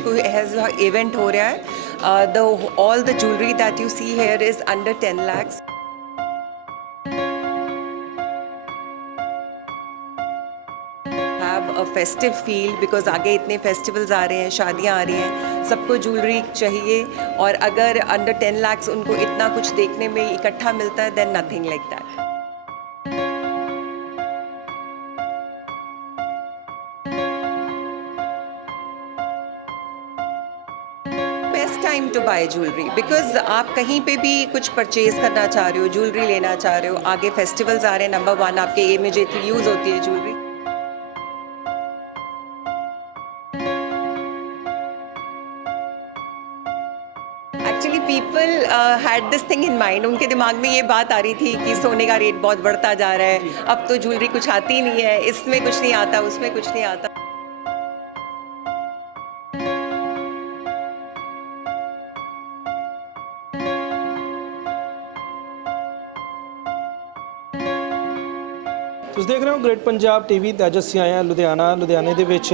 कोई ऐसा इवेंट हो रहा है, all the jewelry that you see here is under 10 lakhs. Have a festive feel because आगे इतने festivals आ रहे हैं, शादियाँ आ रही हैं, सबको ज्वेलरी चाहिए और अगर under 10 lakhs उनको इतना कुछ देखने में इकट्ठा मिलता है then nothing like that. Best time to buy jewellery because आप कहीं पे भी कुछ परचेज करना चाह रहे हो, ज्वेलरी लेना चाह रहे हो, आगे फेस्टिवल्स आ रहे हैं, नंबर 1 आपके इमीडिएटली यूज़ होती है jewellery. Actually people had this thing in mind, उनके दिमाग में ये बात आ रही थी कि सोने का रेट बहुत बढ़ता जा रहा है, अब तो ज्वेलरी कुछ आती नहीं है, इसमें कुछ नहीं आता, उसमें कुछ नहीं आता. ਤੁਸੀਂ ਦੇਖ ਰਹੇ ਹੋ ਗ੍ਰੇਟ ਪੰਜਾਬ ਟੀਵੀ ਤੇ ਅੱਜ ਅਸੀਂ ਆਏ ਹਾਂ ਲੁਧਿਆਣੇ ਦੇ ਵਿੱਚ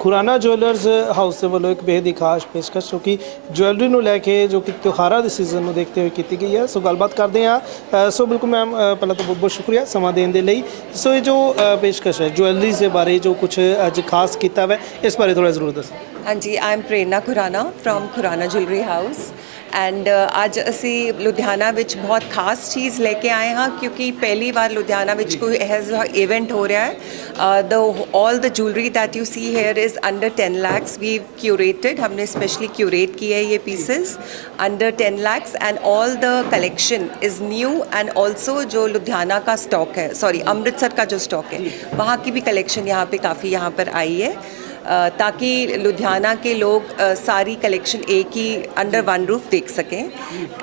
ਖੁਰਾਨਾ ਜੁਐਲਰਸ ਹਾਊਸ ਦੇ ਵੱਲੋਂ ਇੱਕ ਬੇਹਦ ਹੀ ਖਾਸ ਪੇਸ਼ਕਸ਼ ਜੋ ਕਿ ਜੁਐਲਰੀ ਨੂੰ ਲੈ ਕੇ ਜੋ ਕਿ ਤਿਉਹਾਰਾਂ ਦੇ ਸੀਜ਼ਨ ਨੂੰ ਦੇਖਦੇ ਹੋਏ ਕੀਤੀ ਗਈ ਹੈ. ਸੋ ਗੱਲਬਾਤ ਕਰਦੇ ਹਾਂ. ਸੋ ਬਿਲਕੁਲ ਮੈਮ ਪਹਿਲਾਂ ਤਾਂ ਬਹੁਤ ਬਹੁਤ ਸ਼ੁਕਰੀਆ ਸਮਾਂ ਦੇਣ ਦੇ ਲਈ. ਸੋ ਇਹ ਜੋ ਪੇਸ਼ਕਸ਼ ਹੈ ਜੁਐਲਰੀਜ਼ ਦੇ ਬਾਰੇ ਜੋ ਕੁਝ ਅੱਜ ਖਾਸ ਕੀਤਾ ਹੈ ਇਸ ਬਾਰੇ ਥੋੜਾ ਜ਼ਰੂਰ ਦੱਸੋ. हाँ जी, I am Prerna Khurana from Khurana jewellery house and ਅੱਜ ਅਸੀਂ ਲੁਧਿਆਣਾ ਵਿੱਚ ਬਹੁਤ ਖਾਸ ਚੀਜ਼ ਲੈ ਕੇ ਆਏ ਹਾਂ ਕਿਉਂਕਿ ਪਹਿਲੀ ਵਾਰ ਲੁਧਿਆਣਾ ਵਿੱਚ ਕੋਈ ਐਸਾ ਇਵੈਂਟ ਹੋ ਰਿਹਾ ਹੈ. All the jewellery that you see here is under 10 lakhs. We curated, हमने स्पेशली क्यूरेट किया है ये pieces under 10 lakhs and all the collection is new and also जो लुधियाना का स्टॉक है, सॉरी अमृतसर का जो स्टॉक है वहाँ की भी कलेक्शन यहाँ पे काफ़ी यहाँ पर आई है ताकि लुधियाना के लोग सारी कलेक्शन एक ही अंडर वन रूफ देख सकें.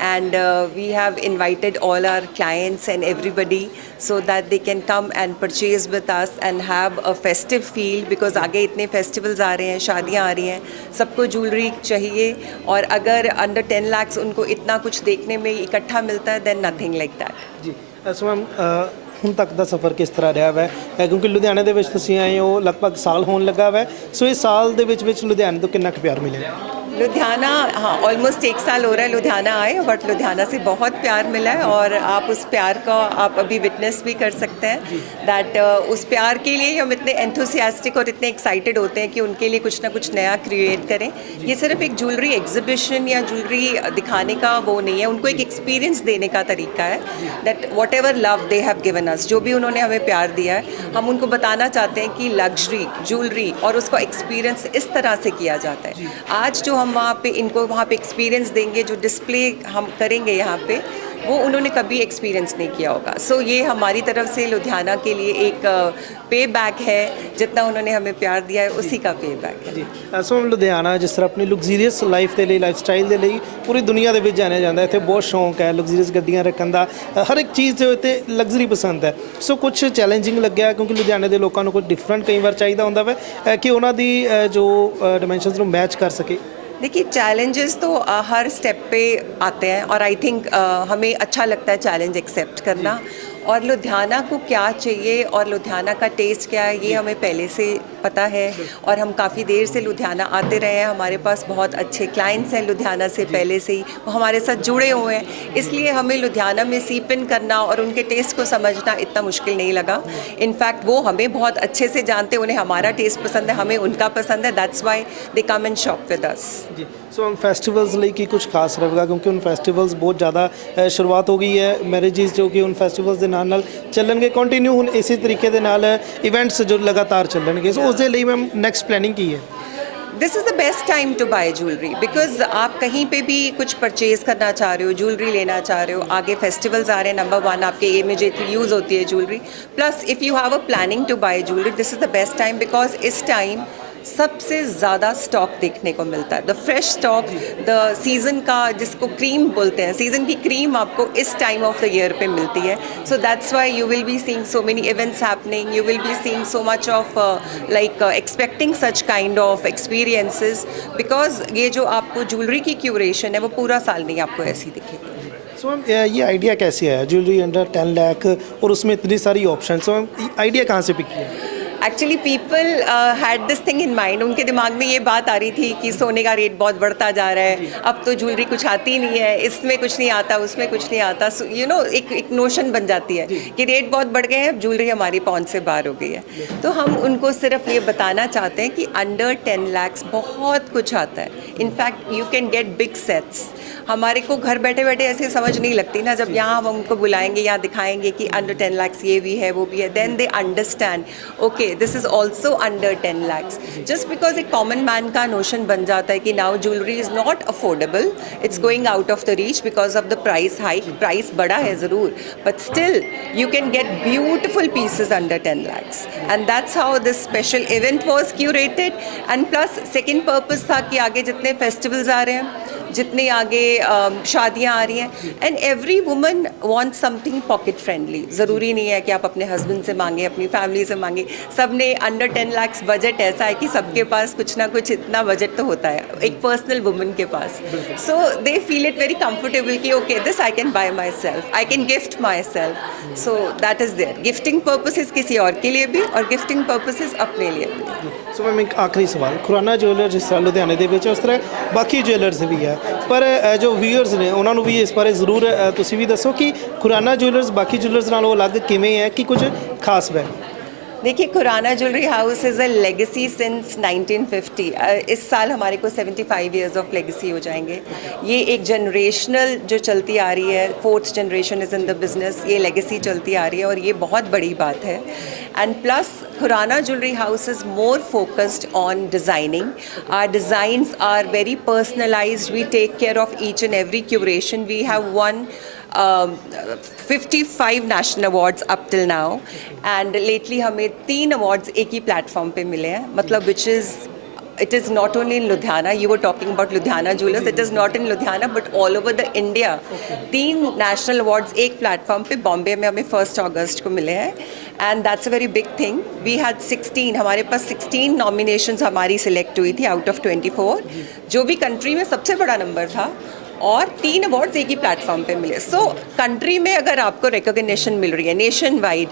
And we have invited all our clients and everybody so that they can come and purchase with us and have a festive feel because आगे इतने फेस्टिवल्स आ रहे हैं, शादियाँ आ रही हैं, सबको ज्वेलरी चाहिए और अगर अंडर 10 lakhs उनको इतना कुछ देखने में इकट्ठा मिलता है देन नथिंग लाइक दैट. ਜੀ ਸੋ ਮੈਮ ਹੁਣ ਤੱਕ ਦਾ ਸਫ਼ਰ ਕਿਸ ਤਰ੍ਹਾਂ ਰਿਹਾ ਹੈ ਕਿਉਂਕਿ ਲੁਧਿਆਣੇ ਦੇ ਵਿੱਚ ਤੁਸੀਂ ਆਏ ਹੋ ਲਗਭਗ ਸਾਲ ਹੋਣ ਲੱਗਾ ਹੈ. ਸੋ ਇਸ ਸਾਲ ਦੇ ਵਿੱਚ ਲੁਧਿਆਣੇ ਤੋਂ कितना ਪਿਆਰ मिला? लुधियाना, हाँ ऑलमोस्ट 1 साल हो रहा है लुधियाना आए, बट लुधियाना से बहुत प्यार मिला है और आप उस प्यार का आप अभी विटनेस भी कर सकते हैं दैट उस प्यार के लिए हम इतने एंथुसियास्टिक और इतने एक्साइटेड होते हैं कि उनके लिए कुछ ना कुछ नया क्रिएट करें. ये सिर्फ एक ज्वेलरी एग्जीबिशन या ज्वेलरी दिखाने का वो नहीं है, उनको एक एक्सपीरियंस देने का तरीका है that what ever love they have given us, जो भी उन्होंने हमें प्यार दिया है हम उनको बताना चाहते हैं कि लग्जरी ज्वेलरी और उसका एक्सपीरियंस इस तरह से किया जाता है. आज जो हम वहाँ पे इनको वहाँ पे एक्सपीरियंस देंगे, जो डिस्प्ले हम करेंगे यहाँ पे वो उन्होंने कभी एक्सपीरियंस नहीं किया होगा. सो ये हमारी तरफ से लुधियाना के लिए एक पे बैक है, जितना उन्होंने हमें प्यार दिया है उसी का पे बैक है. ਜੀ ਸੋ ਲੁਧਿਆਣਾ ਜਿਸ ਤਰ੍ਹਾਂ ਆਪਣੀ ਲਗਜ਼ਰੀਅਸ ਲਾਈਫ ਦੇ ਲਈ, ਲਾਈਫ ਸਟਾਈਲ ਦੇ ਲਈ ਪੂਰੀ ਦੁਨੀਆ ਦੇ ਵਿੱਚ ਜਾਣਿਆ ਜਾਂਦਾ. ਇੱਥੇ ਬਹੁਤ ਸ਼ੌਂਕ ਹੈ ਲਗਜ਼ਰੀਅਸ ਗੱਡੀਆਂ ਰੱਖਣ ਦਾ, ਹਰ ਇੱਕ ਚੀਜ਼ ਦੇ ਉੱਤੇ ਲਗਜ਼ਰੀ ਪਸੰਦ ਹੈ. ਸੋ ਕੁਝ ਚੈਲੰਜਿੰਗ ਲੱਗਿਆ ਕਿਉਂਕਿ ਲੁਧਿਆਣੇ ਦੇ ਲੋਕਾਂ ਨੂੰ ਕੁਝ ਡਿਫਰੈਂਟ ਕਈ ਵਾਰ ਚਾਹੀਦਾ ਹੁੰਦਾ ਵਾ ਕਿ ਉਹਨਾਂ ਦੀ ਜੋ ਡਾਇਮੈਂਸ਼ਨਸ ਨੂੰ ਮੈਚ ਕਰ ਸਕੇ. देखिए चैलेंजेस तो हर स्टेप पे आते हैं और आई थिंक हमें अच्छा लगता है चैलेंज एक्सेप्ट करना. और लुधियाना को क्या चाहिए और लुधियाना का टेस्ट क्या है ये हमें पहले से पता है और हम काफ़ी देर से लुधियाना आते रहे हैं. हमारे पास बहुत अच्छे क्लाइंट्स हैं लुधियाना से पहले से ही, वो हमारे साथ जुड़े हुए हैं, इसलिए हमें लुधियाना में सीप इन करना और उनके टेस्ट को समझना इतना मुश्किल नहीं लगा. इनफैक्ट वो हमें बहुत अच्छे से जानते, उन्हें हमारा टेस्ट पसंद है, हमें उनका पसंद है, that's why they come and shop with us. ਜੀ ਸੋ ਹੁਣ ਫੈਸਟੀਵਲਸ ਲਈ ਕੀ ਕੁਝ ਖਾਸ ਰਹੇਗਾ ਕਿਉਂਕਿ ਹੁਣ ਫੈਸਟੀਵਲਸ ਬਹੁਤ ਜ਼ਿਆਦਾ ਸ਼ੁਰੂਆਤ ਹੋ ਗਈ ਹੈ, ਮੈਰਿਜਸ ਜੋ ਕਿ ਹੁਣ ਫੈਸਟੀਵਲਸ ਦੇ ਨਾਲ ਚੱਲਣਗੇ ਕੰਟੀਨਿਊ, ਹੁਣ ਇਸੇ ਤਰੀਕੇ ਦੇ ਨਾਲ ਇਵੈਂਟਸ ਜੋ ਲਗਾਤਾਰ ਚੱਲਣਗੇ. ਸੋ ਉਸ ਦੇ ਲਈ ਮੈਮ ਨੈਕਸਟ ਪਲੈਨਿੰਗ ਕੀ ਹੈ? This is the best time to buy jewellery because आप कहीं पे भी कुछ परचेज करना चाह रहे हो, ज्वेलरी लेना चाह रहे हो, आगे फेस्टिवल्स आ रहे हैं, नंबर 1 आपके इमीडिएटली यूज़ होती है jewellery. Plus if you have a planning to buy jewellery this is the best time because इस टाइम सबसे ज़्यादा स्टॉक देखने को मिलता है, the fresh stock, the season का जिसको क्रीम बोलते हैं, सीज़न की क्रीम आपको इस टाइम ऑफ द ईयर पे मिलती है. So that's why you will be seeing so many events happening, you will be seeing so much of like expecting such kind of experiences because ये जो आपको jewellery की curation है वो पूरा साल नहीं आपको ऐसी दिखेगी. सो मैम ये आइडिया कैसे आया ज्वेलरी अंडर 10 लाख और उसमें इतनी सारी ऑप्शन, सो मैम आइडिया कहाँ से पिक किया? Actually people had this thing in mind, उनके दिमाग में ये बात आ रही थी कि सोने का रेट बहुत बढ़ता जा रहा है, अब तो ज्वेलरी कुछ आती नहीं है, इसमें कुछ नहीं आता, उसमें कुछ नहीं आता, यू नो एक नोशन बन जाती है कि रेट बहुत बढ़ गए हैं, ज्वेलरी हमारी पहुंच से बाहर हो गई है। तो हम उनको सिर्फ ये बताना चाहते हैं कि अंडर 10 lakhs बहुत कुछ आता है। In fact you can get big sets. हमारे को घर बैठे बैठे ऐसे समझ नहीं लगती ना, जब यहाँ हम उनको बुलाएंगे, यहाँ दिखाएंगे कि अंडर 10 lakhs ये भी है वो भी है, then they understand okay this is also under 10 lakhs। Just because एक कॉमन मैन का नोशन बन जाता है कि now jewellery is not affordable, it's going out of the reach because of the price hike. Price बढ़ा है ज़रूर, but still you can get beautiful pieces under 10 lakhs, and that's how this special event was curated. And plus second purpose था कि आगे जितने festivals आ रहे हैं, जितनी आगे शादियाँ आ रही हैं, and every woman want something pocket friendly. ज़रूरी नहीं है कि आप अपने हस्बैंड से मांगे, अपनी फैमिली से मांगे, सब ने अंडर 10 lakhs बजट ऐसा है कि सबके पास कुछ ना कुछ इतना बजट तो होता है एक पर्सनल वुमन के पास। So they feel it very comfortable कि okay this I can buy myself, I can gift myself. So that is there. Gifting purposes किसी और के लिए भी और गिफ्टिंग पर्पसेस अपने लिए भी। ਸੋ ਮੈਮ ਇੱਕ ਆਖਰੀ ਸਵਾਲ, ਖੁਰਾਨਾ ਜੁਐਲਰ ਜਿਸ ਤਰ੍ਹਾਂ ਲੁਧਿਆਣੇ ਦੇ ਵਿੱਚ ਉਸ ਤਰ੍ਹਾਂ ਬਾਕੀ ਜੁਐਲਰਸ ਵੀ ਹੈ, ਪਰ ਜੋ ਵੀਅਰਸ ਨੇ ਉਹਨਾਂ ਨੂੰ ਵੀ ਇਸ ਬਾਰੇ ਜ਼ਰੂਰ ਤੁਸੀਂ ਵੀ ਦੱਸੋ ਕਿ ਖੁਰਾਨਾ ਜੁਐਲਰਸ ਬਾਕੀ ਜੁਐਲਰਸ ਨਾਲੋਂ ਅਲੱਗ ਕਿਵੇਂ ਹੈ, ਕਿ ਕੁਝ ਖਾਸ ਹੈ? देखिए, Khurana jewellery house is a legacy since 1950। इस साल हमारे को 75 ईयर्स ऑफ लेगेसी हो जाएंगे। ये एक जनरेशनल जो चलती आ रही है, 4th generation is in the business, ये लेगेसी चलती आ रही है और ये बहुत बड़ी बात है। And plus Khurana jewellery house is more focused on designing. Our designs are very personalised, we take care of each and every curation. We have won 55 national awards up till now, and lately हमें 3 awards एक ही platform पे मिले हैं, मतलब which is it is not only in Ludhiana. You were talking about Ludhiana Jewelers. It is not in Ludhiana but all over the India. 3 national awards एक platform पे बॉम्बे में हमें 1 अगस्त को मिले हैं, and that's a very big thing. We had 16, हमारे पास 16 nominations हमारी सिलेक्ट हुई थी आउट ऑफ 24, जो भी कंट्री में सबसे बड़ा नंबर था, और 3 अवार्ड्स एक ही प्लेटफॉर्म पे मिले। सो कंट्री में अगर आपको रिकॉग्निशन मिल रही है nation wide,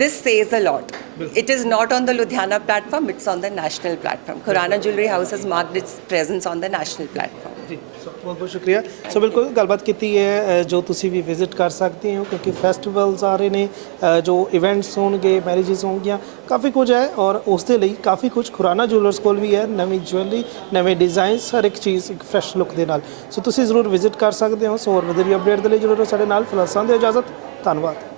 this says a lot. It is not on the Ludhiana platform, it's on the national platform. Khurana Jewelry House has marked its presence on the national platform. ਜੀ ਬਹੁਤ ਬਹੁਤ ਸ਼ੁਕਰੀਆ। ਸੋ ਬਿਲਕੁਲ ਗੱਲਬਾਤ ਕੀਤੀ ਹੈ, ਜੋ ਤੁਸੀਂ ਵੀ ਵਿਜ਼ਿਟ ਕਰ ਸਕਦੇ ਹੋ ਕਿਉਂਕਿ ਫੈਸਟੀਵਲਸ ਆ ਰਹੇ ਨੇ, ਜੋ ਇਵੈਂਟਸ ਹੋਣਗੇ, ਮੈਰਿਜਸ ਹੋਣਗੀਆਂ, ਕਾਫੀ ਕੁਝ ਹੈ ਔਰ ਉਸ ਦੇ ਲਈ ਕਾਫੀ ਕੁਝ ਖੁਰਾਨਾ ਜੁਐਲਰਸ ਕੋਲ ਵੀ ਹੈ, ਨਵੀਂ ਜੁਐਲਰੀ, ਨਵੇਂ ਡਿਜ਼ਾਈਨਸ, ਹਰ ਇੱਕ ਚੀਜ਼ ਇੱਕ ਫਰੈਸ਼ ਲੁੱਕ ਦੇ ਨਾਲ। ਸੋ ਤੁਸੀਂ ਜ਼ਰੂਰ ਵਿਜ਼ਿਟ ਕਰ ਸਕਦੇ ਹੋ। ਸੋ ਹੋਰ ਵਧੇਰੀ ਅਪਡੇਟ ਦੇ ਲਈ ਜਰੂਰ ਸਾਡੇ ਨਾਲ। ਫਿਲਹਾਲ ਸਾਨੂੰ ਦਿਓ ਇਜਾਜ਼ਤ, ਧੰਨਵਾਦ।